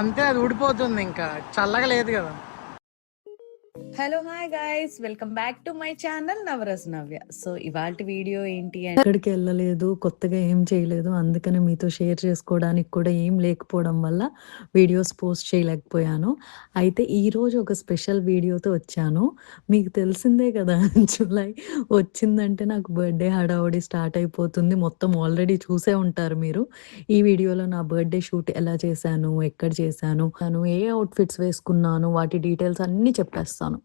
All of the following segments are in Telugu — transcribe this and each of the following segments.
అంతే, అది ఊడిపోతుంది, ఇంకా చల్లగా లేదు కదా. Hello hi guys, welcome back to my channel Navaras Navya. So ఇవాల్టి వీడియో ఏంటి అంటే ఎక్కడికి వెళ్ళలేదు, కొత్తగా ఏం చేయలేదు, అందుకని మీతో షేర్ చేసుకోవడానికి కూడా ఏం లేకపోవడం వల్ల వీడియోస్ పోస్ట్ చేయలేకపోయాను. అయితే ఈరోజు ఒక స్పెషల్ వీడియోతో వచ్చాను. మీకు తెలిసిందే కదా జూలై వచ్చిందంటే నాకు బర్త్డే హడావుడి స్టార్ట్ అయిపోతుంది. మొత్తం ఆల్రెడీ చూసే ఉంటారు మీరు. ఈ వీడియోలో నా బర్త్డే షూట్ ఎలా చేశాను, ఎక్కడ చేశాను, నేను ఏ అవుట్ఫిట్స్ వేసుకున్నాను, వాటి డీటెయిల్స్ అన్నీ చెప్పేస్తాను.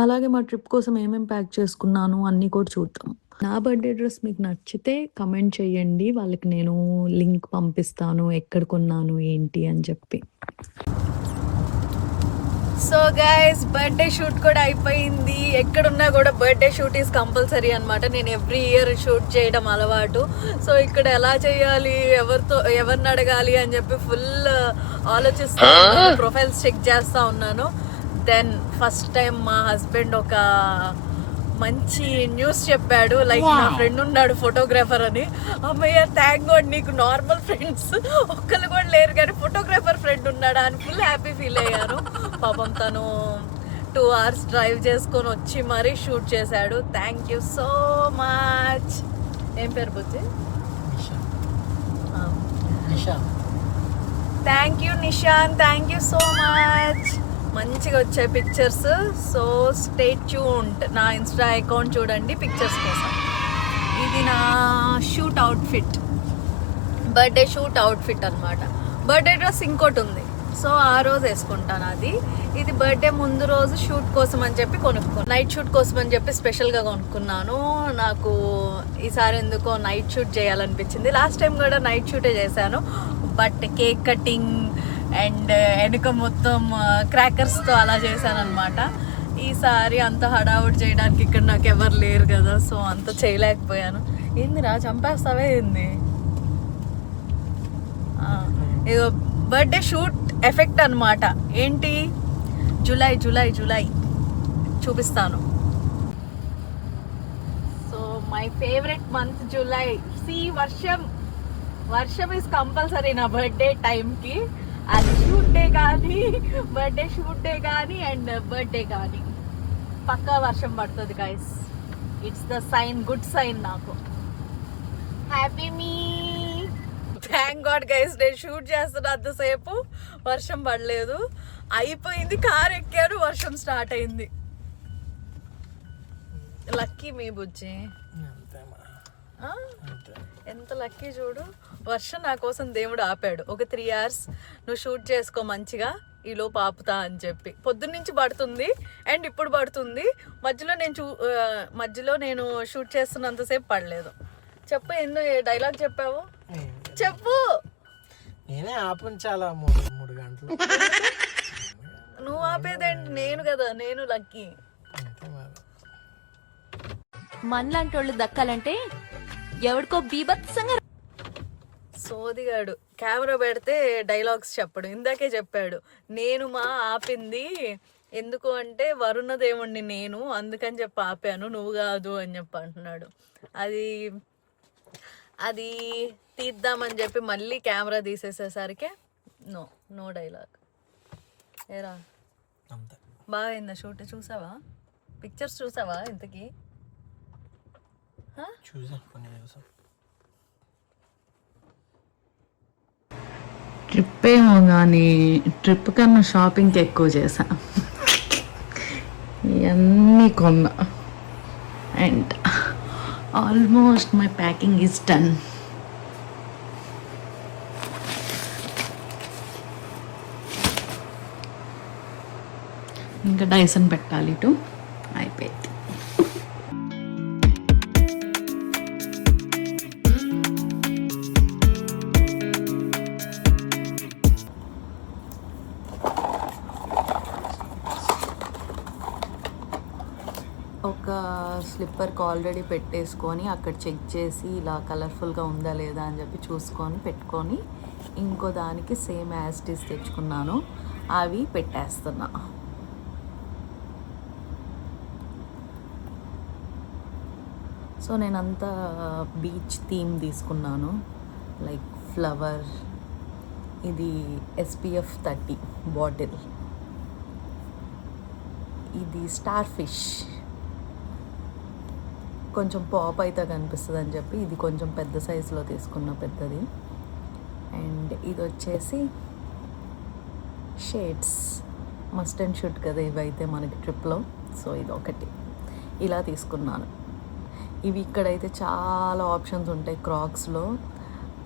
అలాగే మా ట్రిప్ కోసం ఏమేం ప్యాక్ చేసుకున్నాను అన్నీ కూడా చూద్దాం. నా బర్త్డే డ్రెస్ మీకు నచ్చితే కమెంట్ చేయండి. వాళ్ళకి నేను లింక్ పంపిస్తాను ఎక్కడ కొన్నాను ఏంటి అని చెప్పి. సో గైస్, బర్త్డే షూట్ కూడా అయిపోయింది. ఎక్కడున్నా కూడా బర్త్డే షూట్ ఈస్ కంపల్సరీ అనమాట. నేను ఎవ్రీ ఇయర్ షూట్ చేయడం అలవాటు. సో ఇక్కడ ఎలా చేయాలి, ఎవరిని అడగాలి అని చెప్పి ఫుల్ ఆలోచిస్తూ ప్రొఫైల్స్ చెక్ చేస్తూ ఉన్నాను. దెన్ ఫస్ట్ టైం మా హస్బెండ్ ఒక మంచి న్యూస్ చెప్పాడు, లైక్ నా ఫ్రెండ్ ఉన్నాడు ఫోటోగ్రాఫర్ అని. అమ్మయ్య, థ్యాంక్ గాడ్, నీకు నార్మల్ ఫ్రెండ్స్ ఒక్కరు కూడా లేరు కానీ ఫోటోగ్రాఫర్ ఫ్రెండ్ ఉన్నాడా అని ఫుల్ హ్యాపీ ఫీల్ అయ్యాను. పాపం తను 2 hours డ్రైవ్ చేసుకొని వచ్చి మరీ షూట్ చేశాడు. Thank you so much. ఏం పేరు బుజ్జి? Thank you Nishan, thank you so much. మంచిగా వచ్చాయి పిక్చర్స్. సో స్టే ట్యూన్డ్, నా ఇన్స్టా అకౌంట్ చూడండి పిక్చర్స్ కోసం. ఇది నా shoot outfit, birthday shoot outfit అనమాట. బర్త్డే డ్రెస్ ఇంకోటి ఉంది, సో ఆ రోజు వేసుకుంటాను అది. ఇది బర్త్డే ముందు రోజు షూట్ కోసం అని చెప్పి కొనుక్కున్నాను, నైట్ షూట్ కోసం అని చెప్పి స్పెషల్గా కొనుక్కున్నాను. నాకు ఈసారి ఎందుకో నైట్ షూట్ చేయాలనిపించింది. లాస్ట్ టైం కూడా నైట్ షూటే చేశాను, బట్ కేక్ కటింగ్ అండ్ వెనుక మొత్తం క్రాకర్స్తో అలా చేశాను అనమాట. ఈసారి అంత హడావుడి చేయడానికి ఇక్కడ నాకు ఎవరు లేరు కదా, సో అంత చేయలేకపోయాను. ఏందిరా చంపేస్తావే ఏంది? ఇదో బర్త్డే షూట్ ఎఫెక్ట్ అనమాట. ఏంటి, జూలై జూలై జూలై చూపిస్తాను. So my favourite month July. వర్షం ఈజ్ కంపల్సరీ నా బర్త్డే టైంకి. అది షూట్ డే కానీ, బర్త్డే షూట్ డే కానీ అండ్ బర్త్డే కానీ పక్కా వర్షం పడుతుంది guys. It's the sign, good sign నాకు. హ్యాపీ మీ. థ్యాంక్ గాడ్ గైస్, నేను షూట్ చేస్తున్నా అంతసేపు వర్షం పడలేదు. అయిపోయింది, కార్ ఎక్కారు, వర్షం స్టార్ట్ అయింది. లక్కీ మీ బుజ్జి, ఎంత లక్కీ చూడు. వర్షం నా కోసం దేవుడు ఆపాడు. ఒక 3 hours నువ్వు షూట్ చేసుకో మంచిగా, ఈలోపు ఆపుతా అని చెప్పి. పొద్దున్నుంచి పడుతుంది అండ్ ఇప్పుడు పడుతుంది. మధ్యలో నేను షూట్ చేస్తున్నంతసేపు పడలేదు. చెప్పు, ఎందుకు డైలాగ్ చెప్పావు చెప్పు. నేనే ఆపుంచాలా 3 గంటలు. నువ్వు ఆపేదేంటి, నేను కదా, నేను లక్కీ. మనలాంటి వాళ్ళు దక్కాలంటే ఎవడికో బీభత్సంగా సోదిగాడు కెమెరా పెడితే డైలాగ్స్ చెప్పడు. ఇందాకే చెప్పాడు, నేను మా ఆపింది ఎందుకు అంటే వరుణ దేవుణ్ణి నేను, అందుకని చెప్పి ఆపాను, నువ్వు కాదు అని చెప్పి అంటున్నాడు. అది తీద్దామని చెప్పి మళ్ళీ కెమెరా తీసేసేసరికి నో డైలాగ్. ఏరా బాగా అయిందా షూట్? చూసావా పిక్చర్స్? చూసావా ఇంతకీ? ట్రిప్ ఏమో కానీ ట్రిప్ కన్నా షాపింగ్కి ఎక్కువ చేశా. ఇవన్నీ కొన్నా and almost my packing is done. ఇంకా డైసన్ పెట్టాలి, ఇటు అయిపోయింది. ఒక స్లిప్పర్కి ఆల్రెడీ పెట్టేసుకొని అక్కడ చెక్ చేసి ఇలా కలర్ఫుల్గా ఉందా లేదా అని చెప్పి చూసుకొని పెట్టుకొని, ఇంకో దానికి సేమ్ యాజ్ ఇట్ ఈస్ తెచ్చుకున్నాను, అవి పెట్టేస్తున్నా. సో నేనంతా బీచ్ థీమ్ తీసుకున్నాను, లైక్ ఫ్లవర్ ఇది SPF 30 బాటిల్. ఇది స్టార్ ఫిష్, కొంచెం పాప్ అయితే కనిపిస్తుంది అని చెప్పి ఇది కొంచెం పెద్ద సైజులో తీసుకున్న పెద్దది. అండ్ ఇది వచ్చేసి షేడ్స్, మస్ట్ అండ్ షుడ్ కదా ఇవైతే మనకి ట్రిప్లో. సో ఇది ఒకటి ఇలా తీసుకున్నాను. ఇవి ఇక్కడైతే చాలా ఆప్షన్స్ ఉంటాయి క్రాక్స్లో.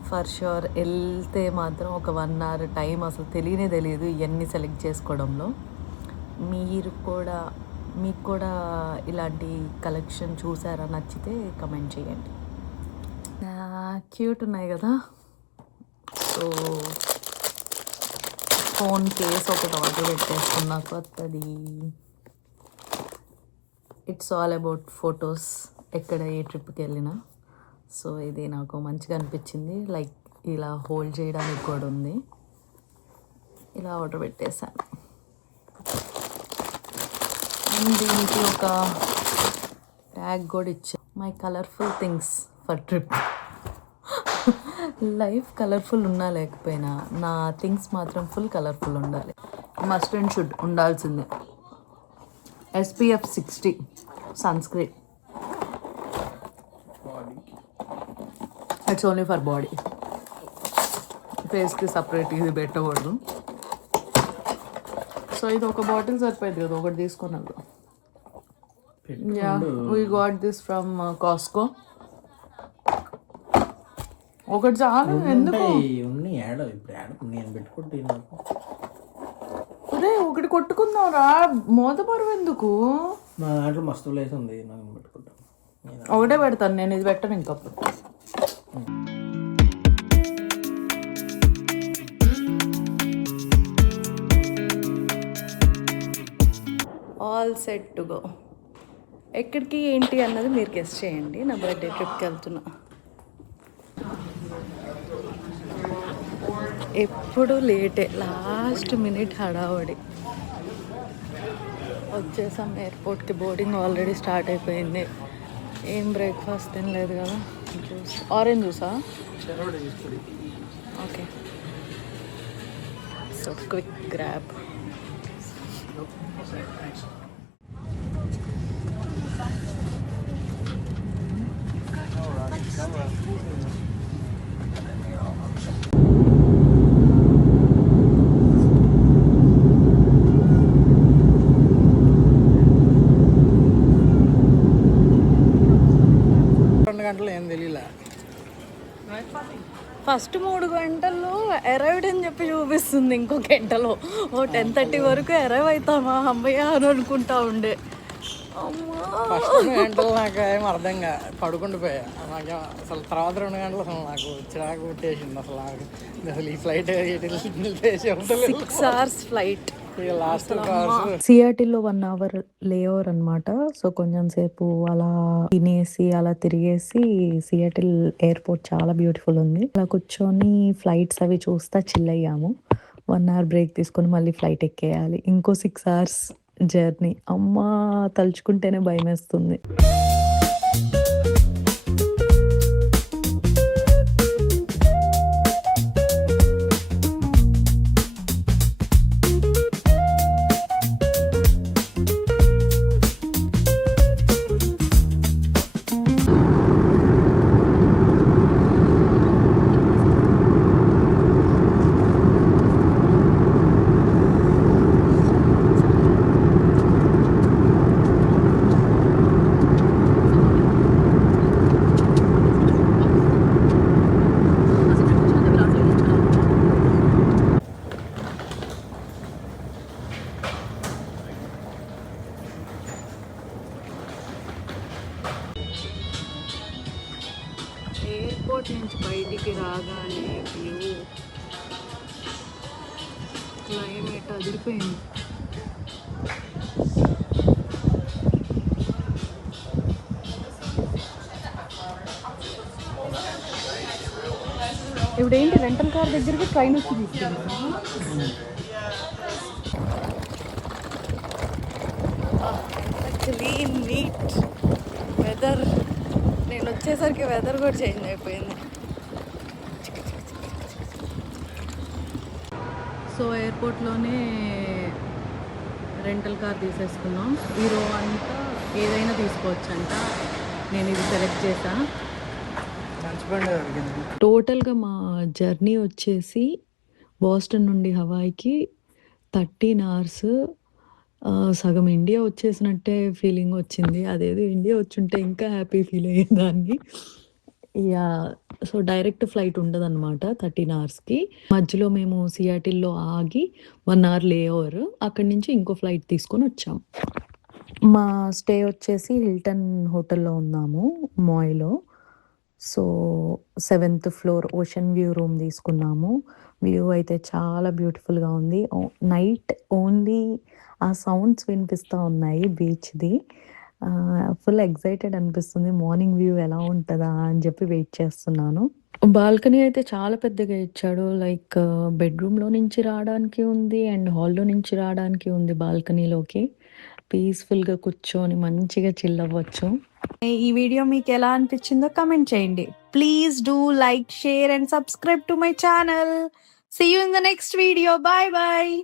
ఫర్ ష్యూర్ వెళ్తే మాత్రం ఒక 1 hour టైం అసలు తెలియదు ఇవన్నీ సెలెక్ట్ చేసుకోవడంలో. మీకు కూడా ఇలాంటి కలెక్షన్ చూసారా, నచ్చితే కమెంట్ చేయండి. క్యూట్ ఉన్నాయి కదా. సో ఫోన్ కేస్ ఒకటి ఆర్డర్ పెట్టేసుకున్నా కొత్తది. ఇట్స్ ఆల్ అబౌట్ ఫొటోస్, ఎక్కడ ఏ ట్రిప్కి వెళ్ళినా. సో ఇది నాకు మంచిగా అనిపించింది, లైక్ ఇలా హోల్డ్ చేయడానికి కూడా ఉంది. ఇలా ఆర్డర్ పెట్టేశాను. అండ్ దీనికి ఒక ట్యాగ్ కూడా ఇచ్చా, my colourful things for trip. Life colourful ఉన్నా లేకపోయినా నా థింగ్స్ మాత్రం ఫుల్ కలర్ఫుల్ ఉండాలి. మస్ట్ అండ్ షుడ్ ఉండాల్సిందే. SPF 60 sun screen. It's only for body, ఫేస్కి సపరేట్ ఇది పెట్టకూడదు. సో ఇది ఒక బాటిల్ సరిపోయింది కదా, ఒకటి తీసుకున్నాను. వీ గాట్ దిస్ ఫ్రమ్ కాస్కో. ఒకటి చాలు, ఎందుకు అరే ఒకటి కొట్టుకుందాం రా, మోతపరువు ఎందుకు? నా దాంట్లో మస్తు ప్లేస్ ఉంది, నేను పెట్టుకుంటాను. ఒకటే పెడతాను నేను, ఇది పెట్టను ఇంకప్పుడు. All set to go. ఎక్కడికి ఏంటి అన్నది మీరు గెస్ చేయండి. నా బర్త్డే ట్రిప్కి వెళ్తున్నా. ఎప్పుడు లేటే, లాస్ట్ మినిట్ హడావడి. వచ్చేసాం ఎయిర్పోర్ట్కి. బోర్డింగ్ ఆల్రెడీ స్టార్ట్ అయిపోయింది. ఏం బ్రేక్ఫాస్ట్ తినలేదు కదా. జ్యూస్, ఆరెంజ్ జ్యూసా? Okay, so quick grab. గంటలు ఏం తెలియలే. ఫస్ట్ 3 గంటల్లో అరైవ్డ్ అని చెప్పి చూపిస్తుంది. ఇంకో గంటలో 10:30 వరకు అరైవ్ అవుతామా అమ్మయ్య అని అనుకుంటా ఉండే. ఫస్ట్ 2 గంటలు నాకు ఏం అర్థంగా పడుకుండిపోయా. నాకేం అసలు తర్వాత 2 గంటలు అసలు నాకు చిరాకు పుట్టేసింది. అసలు ఈ ఫ్లైట్ 6 hours ఫ్లైట్. లాస్ట్ సియాటిల్లో 1 hour లేఓవర్ అనమాట. సో కొంచెం సేపు అలా తినేసి అలా తిరిగేసి, సియాటిల్ ఎయిర్పోర్ట్ చాలా బ్యూటిఫుల్ ఉంది. అలా కూర్చొని ఫ్లైట్స్ అవి చూస్తా చిల్ అయ్యాము. 1 hour బ్రేక్ తీసుకొని మళ్ళీ ఫ్లైట్ ఎక్కేయాలి. ఇంకో 6 hours జర్నీ. అమ్మా, తలుచుకుంటేనే భయం వేస్తుంది. ఎయిర్పోర్ట్ నుంచి బయటికి రాగానే వ్యూ, క్లైమేట్ అదిరిపోయింది. ఇప్పుడు ఏంటి, రెంటల్ కార్ దగ్గరికి ట్రైన్ వచ్చి తీసుకెళ్ళి క్లీన్ నీట్ వెదర్. నేను వచ్చేసరికి వెదర్ కూడా చేంజ్ అయిపోయింది. సో ఎయిర్పోర్ట్లోనే రెంటల్ కార్ తీసేసుకున్నాం. ఈ రో అంతా ఏదైనా తీసుకోవచ్చంట. నేను ఇది సెలెక్ట్ చేసా. మంచి బండి దొరికింది. టోటల్గా మా జర్నీ వచ్చేసి బోస్టన్ నుండి హవాయికి 13 అవర్స్. సగం ఇండియా వచ్చేసినట్టే ఫీలింగ్ వచ్చింది. అదేదో ఇండియా వచ్చుంటే ఇంకా హ్యాపీ ఫీల్ అయ్యేదాన్ని. సో డైరెక్ట్ ఫ్లైట్ ఉండదన్నమాట 13 అవర్స్కి. మధ్యలో మేము సియాటిల్లో ఆగి 1 అవర్ లే ఓవర్, అక్కడి నుంచి ఇంకో ఫ్లైట్ తీసుకొని వచ్చాం. మా స్టే వచ్చేసి హిల్టన్ హోటల్లో ఉన్నాము మాయ్లో. So 7th floor ocean view room తీసుకున్నాము. వ్యూ అయితే చాలా బ్యూటిఫుల్గా ఉంది. నైట్ ఓన్లీ ఆ సౌండ్స్ వినిపిస్తూ ఉన్నాయి బీచ్ది. ఫుల్ ఎక్సైటెడ్ అనిపిస్తుంది. మార్నింగ్ వ్యూ ఎలా ఉంటుందా అని చెప్పి వెయిట్ చేస్తున్నాను. బాల్కనీ అయితే చాలా పెద్దగా ఇచ్చాడు. లైక్ బెడ్రూమ్లో నుంచి రావడానికి ఉంది అండ్ హాల్లో నుంచి రావడానికి ఉంది బాల్కనీలోకి. పీస్ఫుల్గా కూర్చొని మంచిగా చిల్ అవ్వచ్చు. ఈ వీడియో మీకు ఎలా అనిపించిందో కమెంట్ చేయండి. Please do like, share and subscribe to my channel. See you in the next video. Bye bye.